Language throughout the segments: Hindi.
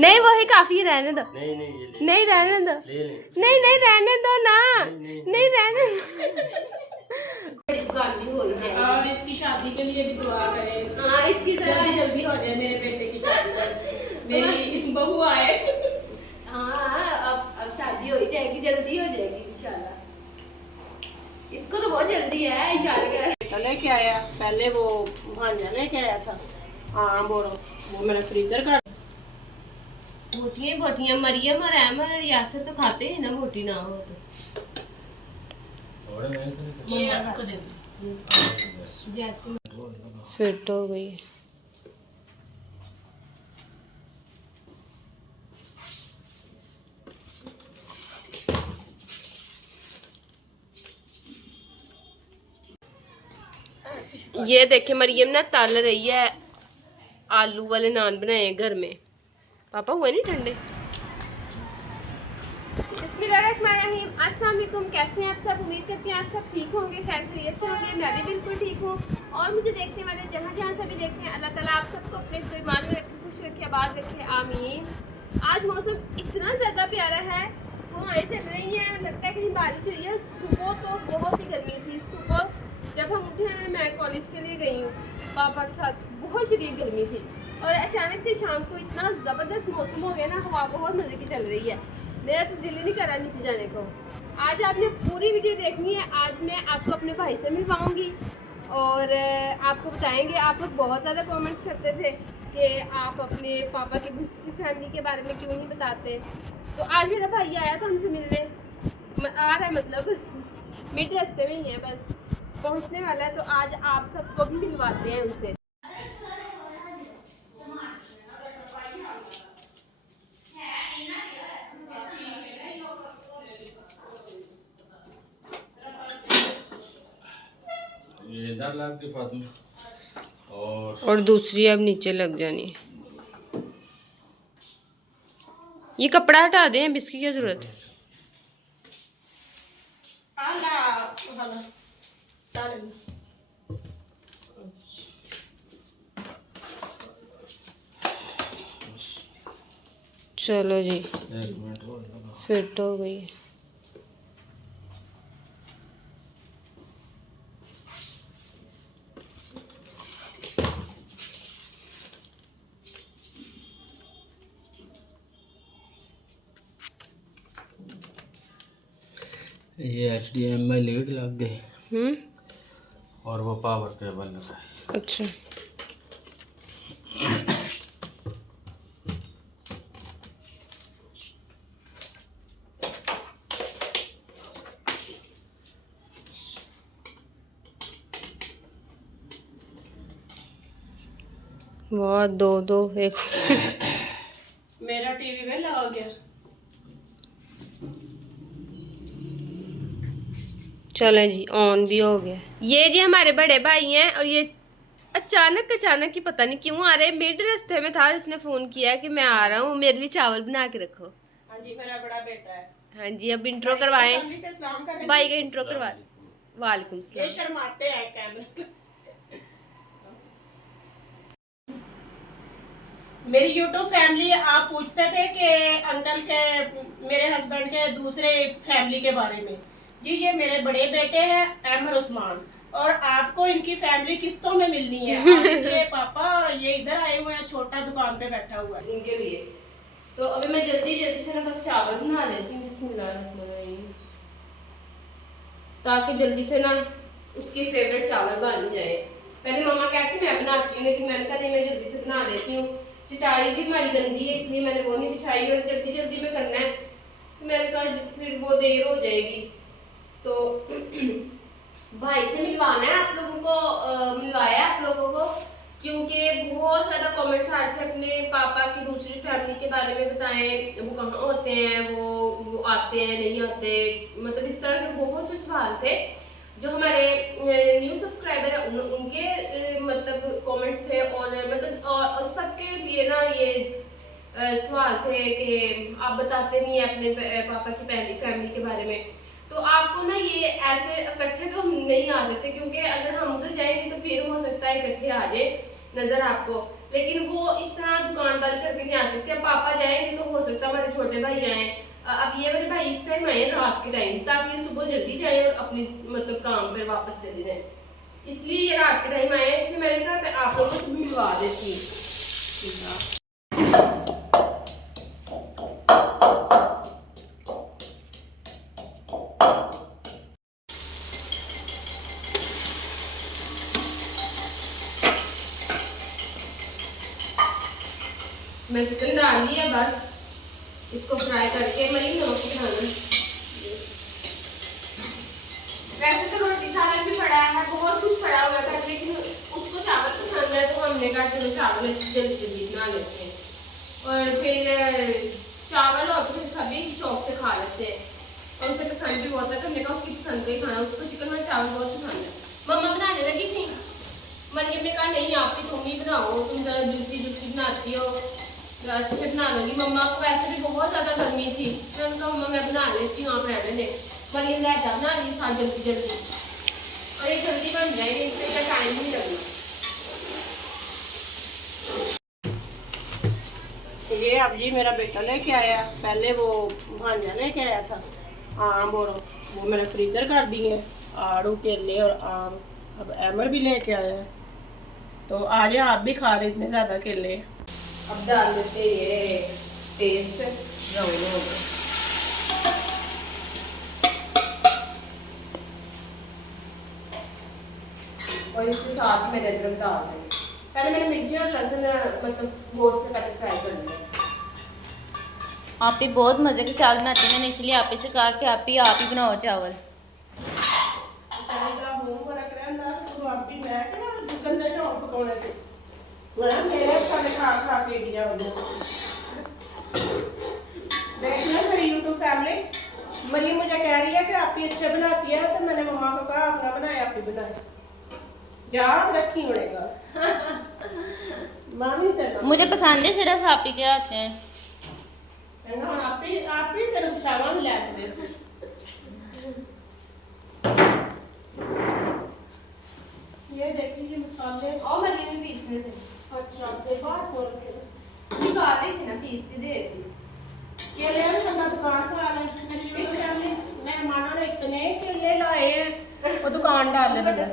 नहीं वही काफी है, रहने दो। नहीं नहीं रहने दो, नहीं नहीं रहने दो ना, नहीं रहने और इसकी शादी के लिए भी दुआ करें। हाँ इसकी जल्दी जल्दी हो जाए मेरे बेटे की शादी, मेरी बहू आए। हाँ अब शादी हो ही जाएगी, जल्दी हो जाएगी इंशाल्लाह। इसको तो बहुत जल्दी है इंशाल्लाह। बेटा लेके आया, पहले वो भांजा लेके आया था। हाँ बोलो, वो मेरा फ्रीजर का बोटियां बोटियां मरियम और अहमद और यासर तो खाते हैं ना, बोटी ना हो तो ये आपको दे जैसे फिट हो गई। ये देखे मरियम ना तल रही है, आलू वाले नान बनाए हैं घर में। पापा हुए नहीं ठंडे। अस्सलाम वालेकुम, कैसे हैं आप सब? उम्मीद करती हैं आप सब ठीक होंगे, खैर खैरियत से होंगे। मैं भी बिल्कुल ठीक हूँ और मुझे देखने वाले जहाँ जहाँ सभी देखते हैं, अल्लाह ताला आप सबको अपने ईमान में रखे, खुश रखे, आबाद रखे, आमीन। आज मौसम इतना ज़्यादा प्यारा है, हवाएं चल रही हैं, लगता है कहीं बारिश हुई है। सुबह तो बहुत ही गर्मी थी, सुबह जब हम उठे हैं, मैं कॉलेज के लिए गई हूँ पापा के साथ, बहुत शदीद गर्मी थी और अचानक से शाम को इतना ज़बरदस्त मौसम हो गया ना, हवा बहुत मज़े की चल रही है। मेरा तो दिल ही नहीं कर रहा नीचे जाने को। आज आपने पूरी वीडियो देखनी है। आज मैं आपको अपने भाई से मिलवाऊंगी और आपको बताएंगे। आप लोग बहुत ज़्यादा कमेंट्स करते थे कि आप अपने पापा की दूसरी फैमिली के बारे में क्यों नहीं बताते, तो आज मेरा भाई आया था हमसे मिलने, आ रहा है मतलब मिड रास्ते में ही है, बस पहुंचने वाला है, तो आज आप सबको भी मिलवाते हैं उनसे। ये इधर लग गई फातिमा और दूसरी अब नीचे लग जानी है। ये कपड़ा हटा दें, अब इसकी क्या जरूरत है? चलो जी, एक मिनट और लगा। फिट हो गई। ये HDMI लीड लग गई और वो पावर केबल लगा है। अच्छा वाह, दो एक मेरा टीवी में लगा गया। चलें जी, ऑन भी हो गया। ये जी हमारे बड़े भाई हैं और ये अचानक ही पता नहीं क्यों आ रहे हैं। मिड रास्ते में था, इसने फोन किया कि मैं आ रहा हूँ, मेरे लिए चावल बना के रखो। हाँ जी, मेरा बड़ा बेटा है। हाँ जी, अब इंट्रो करवाएं, भाई का इंट्रो करवा। वालेकुम ये सलाम। शर्माते हैं कैमरे। मेरी YouTube फैमिली, आप पूछते थे कि अंकल के, मेरे हस्बैंड के दूसरे फैमिली के बारे में। जी ये मेरे बड़े बेटे हैं अहमद उस्मान, और आपको इनकी फैमिली किस्तों में मिलनी है। ये पापा और ये इधर आए हुए हैं, छोटा दुकान पे बैठा हुआ है इनके लिए। तो अभी मैं जल्दी से ना बस चावल बना लेती हूँ, बिस्मिल्लाहिर्रहमानिर्रहीम, ताकि जल्दी से ना उसकी फेवरेट चावल बन जाए। पहले मम्मा कहती मैं बनाती हूँ, लेकिन मैंने कहा नहीं, मैं जल्दी से बना लेती हूँ। चटाई भी हमारी गंदी है, इसलिए मैंने वो नहीं बिछाई और जल्दी में करना है, तो मैंने कहा फिर वो देर हो जाएगी। तो भाई से मिलवाना है आप लोगों को, मिलवाया आप लोगों को, क्योंकि बहुत ज़्यादा कमेंट्स आ रहे थे अपने पापा की दूसरी फैमिली के बारे में बताएं, वो कहाँ होते हैं, वो आते हैं नहीं आते, मतलब इस तरह के बहुत से सवाल थे। जो हमारे न्यू सब्सक्राइबर है उनके मतलब कमेंट्स थे, और मतलब सबके लिए ना ये सवाल थे कि आप बताते नहीं है अपने पापा की पहली फैमिली के बारे में। तो आपको ना ये ऐसे इकट्ठे तो हम नहीं आ सकते, क्योंकि अगर हम उधर जाएंगे तो फिर हो सकता है इकट्ठे आ जाए नज़र आपको, लेकिन वो इस तरह दुकान बंद करके नहीं आ सकते। अब पापा जाएंगे तो हो सकता है हमारे छोटे भाई आए। अब ये वाले भाई इस टाइम आए रात के टाइम, ताकि ये सुबह जल्दी जाए और अपने मतलब काम पर वापस चले जाए, इसलिए ये रात के टाइम आए हैं। इसलिए मैंने कहा मैं आप लोगों से मिलवा देती हूँ। मैं चिकन डाल दिया, बस इसको फ्राई करके मरी नमक भी डालना। वैसे तो रोटी सालन भी पड़ा है, बहुत कुछ पड़ा हुआ था, लेकिन उसको चावल पसंद है तो हमने कहा चलो चावल जल्दी जल्दी बना लेते हैं। और फिर चावल और फिर सभी शौक से खा लेते हैं और उसे पसंद भी बहुत है, तो हमने कहा उसकी पसंद का ही खाना। उसको चिकन और चावल बहुत पसंद है। मम्मा बनाने लगी थी, मरियम ने कहा नहीं आप ही तुम ही बनाओ, तुम ज़रा जूसी जूसी बनाती हो, अच्छे बना लोगी। मम्मा को वैसे भी बहुत ज़्यादा गर्मी थी, मैं उनका मम्मा मैं बना लेती हूँ, आप रहने दें। मरियम रायता बना ली साथ जल्दी जल्दी, और ये जल्दी बन जाएगी, इससे इतना टाइम नहीं लगना। ये अब जी मेरा बेटा लेके आया, पहले वो भांजा लेके आया था आम, और वो मैंने फ्रीजर कर दिए आड़ू केले और आम। अब एमर भी लेके आया है, तो आज आप भी खा रहे इतने ज़्यादा केले। अब डाल देते ये पेस्ट ब्राउन हो गया, और इसके साथ मैंने अदरक डाल दें। पहले मैंने मिर्ची और लहसुन मतलब गोश्त से पहले फ्राई कर लिया। आप ही बहुत मज़े के चावल बनाते हैं, मैंने इसलिए आप ही से कहा कि आप ही बनाओ चावल। मेरी यूट्यूब फैमिली मरियम मुझे कह रही है कि आप ही अच्छे बनाती है, तो मैंने मम्मा को कहा अपना बनाए आप ही बनाए, याद रखी उड़ेगा। मामी तेरा मुझे पसंद है सिर्फ आप ही के आते हैं। आप ही तेरे शावा में लाते हैं। ये देखिए मसाले और मरियम में पीसने थे, अच्छा आपके बात हो रही है, निकाल रही थी ना, पीस के दे रही थी। केले वाला दुकान से आने मेरी यूट्यूब फैमिली मेहमानों ने इतने केले लाए हैं, वो दुकान डाल दे।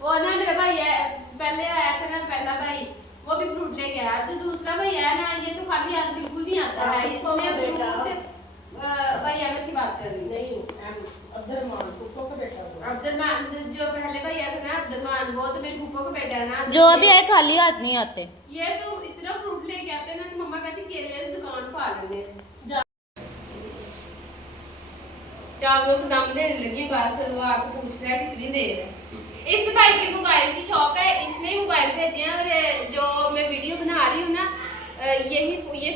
वो ना मेरा भाई है, पहले आया था ना पहला भाई, वो भी फ्रूट लेके आया। जो दूसरा भाई है ना, ये तो खाली हाथ बिल्कुल नहीं आता है, इसमें फ्रूट भाई अहमद की बात कर रही नहीं अब्दुलरमान फूफो का बेटा हुआ। अब्दुलरमान जो पहले भैया था ना अब्दुलरमान, वो तो मेरे फूफो का बेटा है ना। जो अभी आए खाली हाथ नहीं आते। ये तो इतना फ्रूट लेके आते हैं ना, तो मम्मा कहती केले की दुकान पा लेंगे। चावलों को दम देने लगी, बात वो आपको पूछ रहा है कितनी देर है। इस भाई के मोबाइल की शॉप है, इसने मोबाइल भेजे हैं, और जो मैं वीडियो बना रही हूँ ना, ये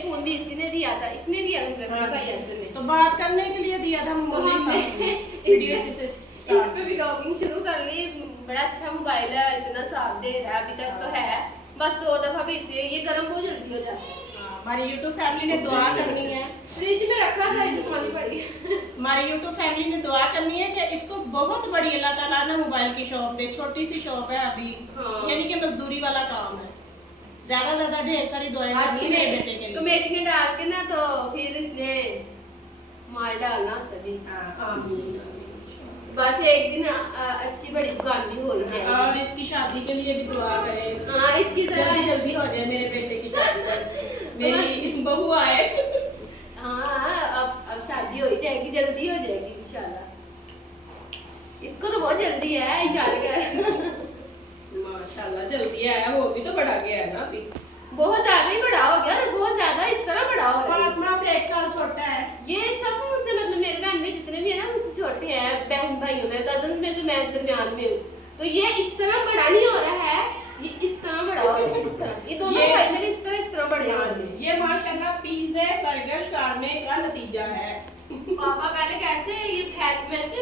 फोन भी इसी ने दिया था, इसने दिया मतलब भाई ऐसे ने, तो बात करने के लिए दिया था तो इसने इस पे भी लॉगिंग शुरू कर ली। बड़ा अच्छा मोबाइल है, इतना साथ दे रहा है, अभी तक तो है, बस 2 दफा भेजिए, ये गर्म बहुत जल्दी हो जाता है। हमारी यूट्यूब फैमिली ने दुआ करनी है, फ्रिज में रखा था, इसको पानी पड़ गया। हमारी यूट्यूब फैमिली ने दुआ करनी है कि इसको बहुत बड़ी अल्लाह ताला ना मोबाइल की शॉप दे। छोटी सी शॉप है अभी, यानी कि मजदूरी वाला काम है, ज्यादा ढेर सारी दुआएं करनी है मेरे बेटे के लिए। कमेटी में डाल के ना, तो फिर इसने माल डालना तभी। आमीन। बस एक दिन अच्छी बड़ी दुकान भी हो जाए, और इसकी शादी के लिए भी दुआ करें। हाँ इसकी जल्दी जल्दी हो जाए मेरे बेटे की शादी, मेरी बहू आए। हाँ अब शादी हो ही जाएगी, जल्दी हो जाएगी इंशाल्लाह। इसको तो बहुत जल्दी है इंशाल्लाह। माशाल्लाह जल्दी है, वो भी तो बढ़ा गया है ना अभी, बहुत ज्यादा ही बड़ा हो गया ना, बहुत ज्यादा इस तरह बड़ा हो गया। फातिमा से 1 साल छोटा है। ये सब मुझसे मतलब मेरे बहन में जितने भी है ना मुझसे छोटे हैं, बहन भाइयों में, कजन में, तो मैं दरमियान में हूँ, तो ये इस तरह बड़ा नहीं हो रहा है, ये इस तरह बड़ा हो रहा है, इस तरह। ये दोनों भाई मेरे इस तरह बड़े हो रहे हैं। ये माशाल्लाह पिज़्ज़ा बर्गर शारमे का नतीजा है। पापा पहले कहते हैं ये फैलते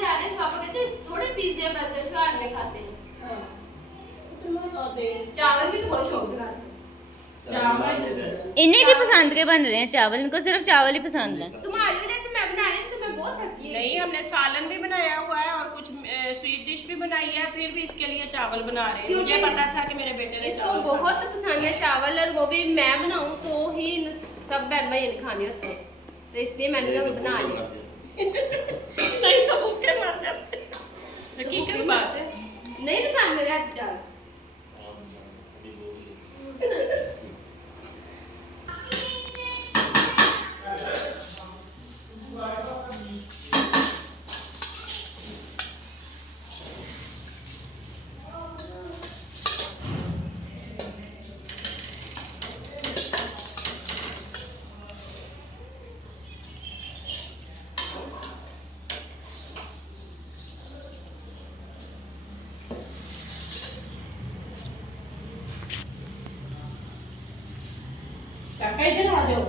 जा रहे हैं, पापा कहते हैं थोड़े पिज़्ज़ा बर्गर शारमे खाते हैं। चावल भी तो बहुत शौक से खाते हैं। इन्हीं की पसंद के बन रहे हैं चावल, इनको सिर्फ चावल ही पसंद है। तुम्हारी वजह से मैं बना रही हूँ, तो मैं बहुत थकी नहीं, हमने सालन भी बनाया हुआ है और कुछ स्वीट डिश भी बनाई है, फिर भी इसके लिए चावल बना रहे हैं। मुझे पता था कि मेरे बेटे ने इसको चावल बहुत पसंद है चावल, और वो भी मैं बनाऊं तो ही सब बहन भाई ने खाने होते हैं, तो इसलिए मैंने कहा बना लिया। नहीं तो भूखे मर जाते। हकीकत बात है। नहीं पसंद मेरे हाथ चावल। काका इधर आ जाओ।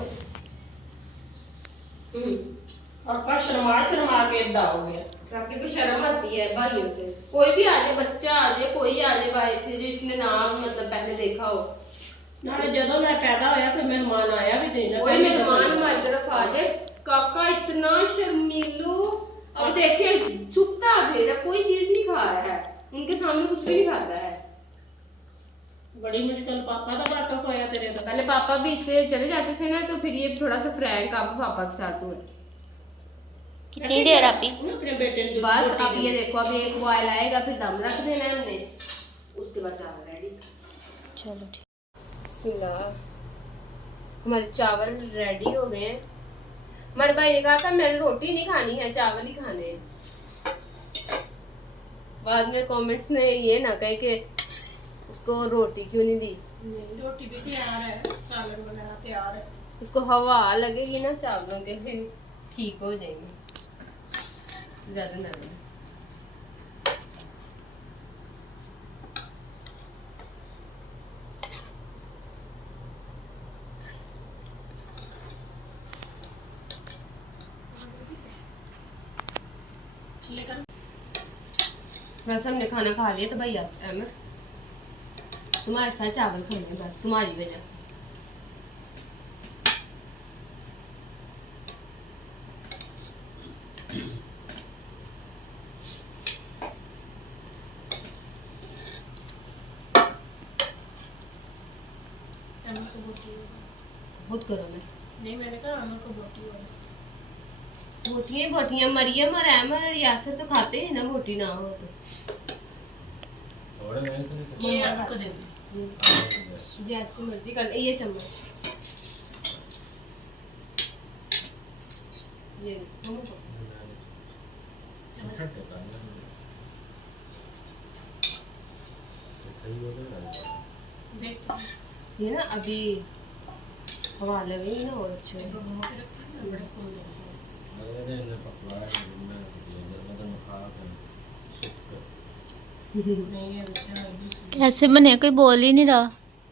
और का शर्मा के इदा हो गया। काके को शर्म आती है भाइयों से, कोई भी आ जाए, बच्चा आ जाए, कोई आ जाए भाई से जिसने नाम मतलब पहले देखा हो। नाले जदों मैं पैदा होया तो मेहमान आया भी नहीं ना, कोई मेहमान हमारी तरफ आ जाए, काका इतना शर्मीलू, अब देखे चुपता फिर कोई चीज नहीं खा रहा है, उनके सामने कुछ भी नहीं खाता है। बड़ी मुश्किल पापा का वाकफ होया तेरे तो। पहले पापा भी इससे चले जाते थे ना, तो फिर ये थोड़ा सा फ्रैंक अब पापा के साथ हुआ। कितनी देर आप अपने बेटे ने बस अब ये देखो, अब एक बॉयल आएगा, फिर दम रख देना है हमने, उसके बाद चावल रेडी। चलो ठीक। बिस्मिल्लाह, हमारे चावल रेडी हो गए हैं। हमारे भाई ने कहा था मैंने रोटी नहीं खानी है, चावल ही खाने हैं। बाद में कमेंट्स में ये ना कहे कि उसको रोटी क्यों नहीं दी। नहीं, रोटी भी तैयार है, सालन वगैरह तैयार है। उसको हवा लगेगी ना चावलों के, फिर ठीक हो जाएंगे, ज्यादा नरम। लेकर बस हमने खाना खा लिया, तो भैया अहमद तुम्हारे साथ चावल खाने, बस तुम्हारी वजह से। बहुत करो मैं नहीं, मैंने कहा अमर को बोटी वाली बोटियां मरियम और अहमद और यासर तो खाते हैं ना, बोटी ना हो तो। थोड़े नहीं तो ये आपको दे दूं। जैसे मर्जी कर, ये चम्मच ये देखते हैं। ये ना अभी हवा लगेगी ना और अच्छे इसको घुमा के रखते हैं ना, बड़े फूल देते हैं। अगले दिन पकवाए मैं मतलब खा के सुख नहीं, ये बच्चा है भी सुन। कैसे बने, कोई बोल ही नहीं रहा।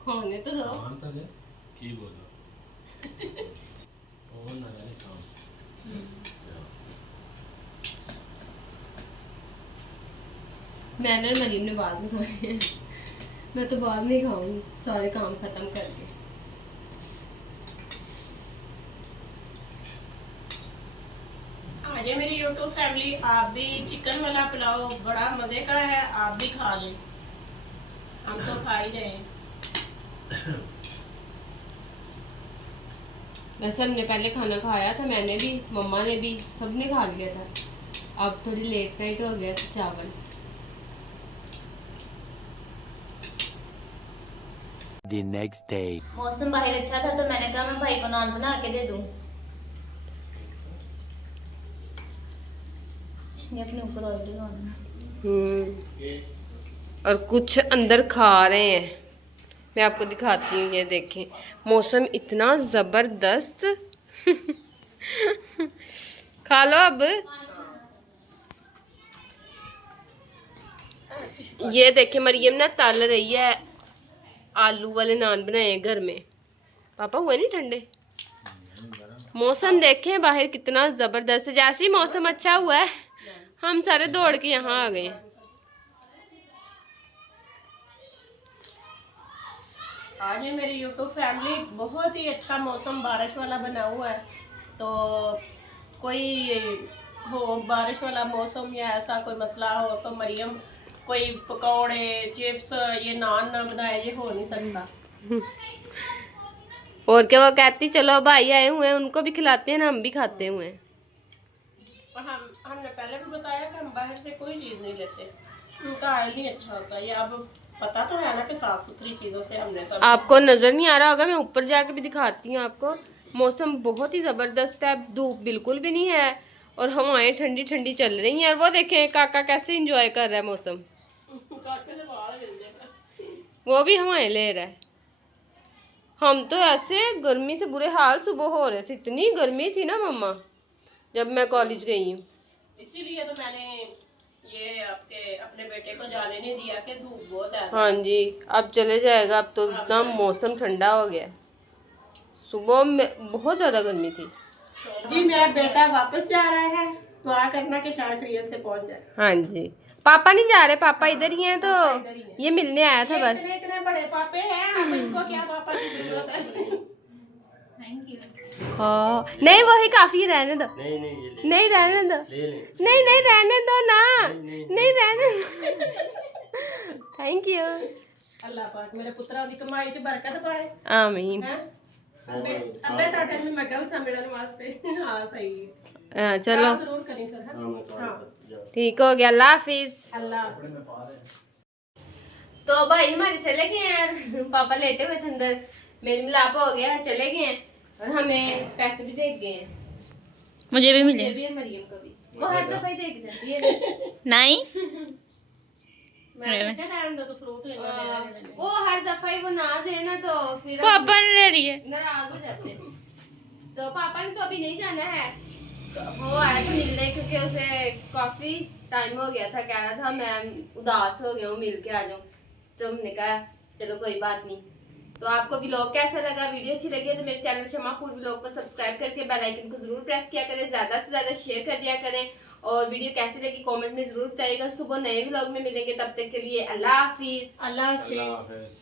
खाने तो दो। मानता है की बोलो वो ना जाने काम। मैंने और मरीम ने बाद में खाए हैं, मैं तो बाद में ही खाऊंगी सारे काम खत्म करके। आज है मेरी यूट्यूब फैमिली, आप भी चिकन वाला पुलाव बड़ा मजे का है, आप भी खा लें। हम तो खा ही रहे हैं। वैसे हमने पहले खाना खाया था, मैंने भी, मम्मा ने भी, सबने खा लिया था। अब थोड़ी लेट नाइट हो गया था चावल। The next day. मौसम बाहर अच्छा था तो मैंने कहा मैं भाई को नान बना के दे दूं। इसने अपने ऊपर ऑयल लगाना। और कुछ अंदर खा रहे हैं, मैं आपको दिखाती हूँ। ये देखें, मौसम इतना जबरदस्त। खा लो अब। ये देखें, मरियम ना तल रही है, आलू वाले नान बनाए हैं घर में। पापा हुए नहीं ठंडे? मौसम देखें बाहर कितना जबरदस्त है। जैसे ही मौसम अच्छा हुआ है, हम सारे दौड़ के यहाँ आ गए। आज है मेरी यूट्यूब फैमिली, बहुत ही अच्छा मौसम बारिश वाला बना हुआ है, तो कोई हो बारिश वाला मौसम या ऐसा कोई मसला हो तो मरियम कोई पकौड़े चिप्स ये नान ना बनाए, ये हो नहीं सकता। और क्या, वो कहती चलो भाई आए हुए हैं उनको भी खिलाते हैं ना, हम भी खाते हुए हैं। हमने पहले भी बताया कि हम बाहर से कोई चीज़ नहीं लेते, उनका ऑयल नहीं अच्छा होता। ये अब पता तो है ना कि साफ सुथरी चीज़ों से हमने सब। आपको नजर नहीं आ रहा होगा, मैं ऊपर जाके भी दिखाती हूँ आपको। मौसम बहुत ही जबरदस्त है, धूप बिल्कुल भी नहीं है और हवाएं ठंडी ठंडी चल रही हैं। और वो देखें काका कैसे एंजॉय कर रहा है मौसम, वो भी हवाएं ले रहा है। हम तो ऐसे गर्मी से बुरे हाल सुबह हो रहे थे, इतनी गर्मी थी ना मम्मा जब मैं कॉलेज गई हूँ। इसीलिए तो मैंने ये आपके अपने बेटे को जाने नहीं दिया कि धूप बहुत है। हाँ जी, अब चले जाएगा, अब तो इतना मौसम ठंडा हो गया। सुबह में बहुत ज़्यादा गर्मी थी। जी मेरा बेटा वापस जा रहा है, दुआ करना कि खैर खैरियत से पहुंच जाए। हाँ जी, पापा नहीं जा रहे, पापा इधर ही हैं, तो इधर ही है। ये मिलने आया था बस। इतने इतने बड़े पापे हैं, अब इनको क्या पापा की जरूरत है। हाँ नहीं, वही काफी है, रहने दो। नहीं नहीं ये ले नहीं रहने दो, ले ले। नहीं नहीं रहने दो ना, नहीं रहने। Thank you. अल्लाह पाक मेरे पुत्रा दी कमाई च बरकत पाए। आमीन। हैं अबे ताटे में मैं गल सा मिलन वास्ते। हाँ सही है। चलो आप जरूर करें सर। हाँ मैं तो जाओ। ठीक हो गया, अल्लाह हाफिज। अल्लाह। तो भाई हमारे चले गए हैं, पापा लेटे हुए थे अंदर, मेल मिलाप हो गया, चले गए हैं और हमें पैसे भी दे गए हैं। मुझे भी मिले मुझे भी है, मरियम को भी। वो हर दफा ही देख जाती है। नहीं। मैं क्या रहने दो तो फ्रूट ले लो। वो हर दफा ही वो ना देना तो फिर हम पापा ने ले रही है। नाराज हो जाते हैं। तो पापा ने तो अभी नहीं जाना है, तो वो आया था मिलने, क्योंकि उसे काफी टाइम हो गया था, कह रहा था मैं उदास हो गया हूँ, मिल के आ जाऊँ। तो हमने कहा चलो कोई बात नहीं। तो आपको व्लॉग कैसा लगा, वीडियो अच्छी लगी तो मेरे चैनल शमा फूड व्लॉग को सब्सक्राइब करके बेल आइकन को जरूर प्रेस किया करें, ज्यादा से ज्यादा शेयर कर दिया करें और वीडियो कैसी लगी कमेंट में जरूर बताइएगा। सुबह नए व्लॉग में मिलेंगे, तब तक के लिए अल्लाह हाफिज। अल्लाह से अल्लाह हाफिज़।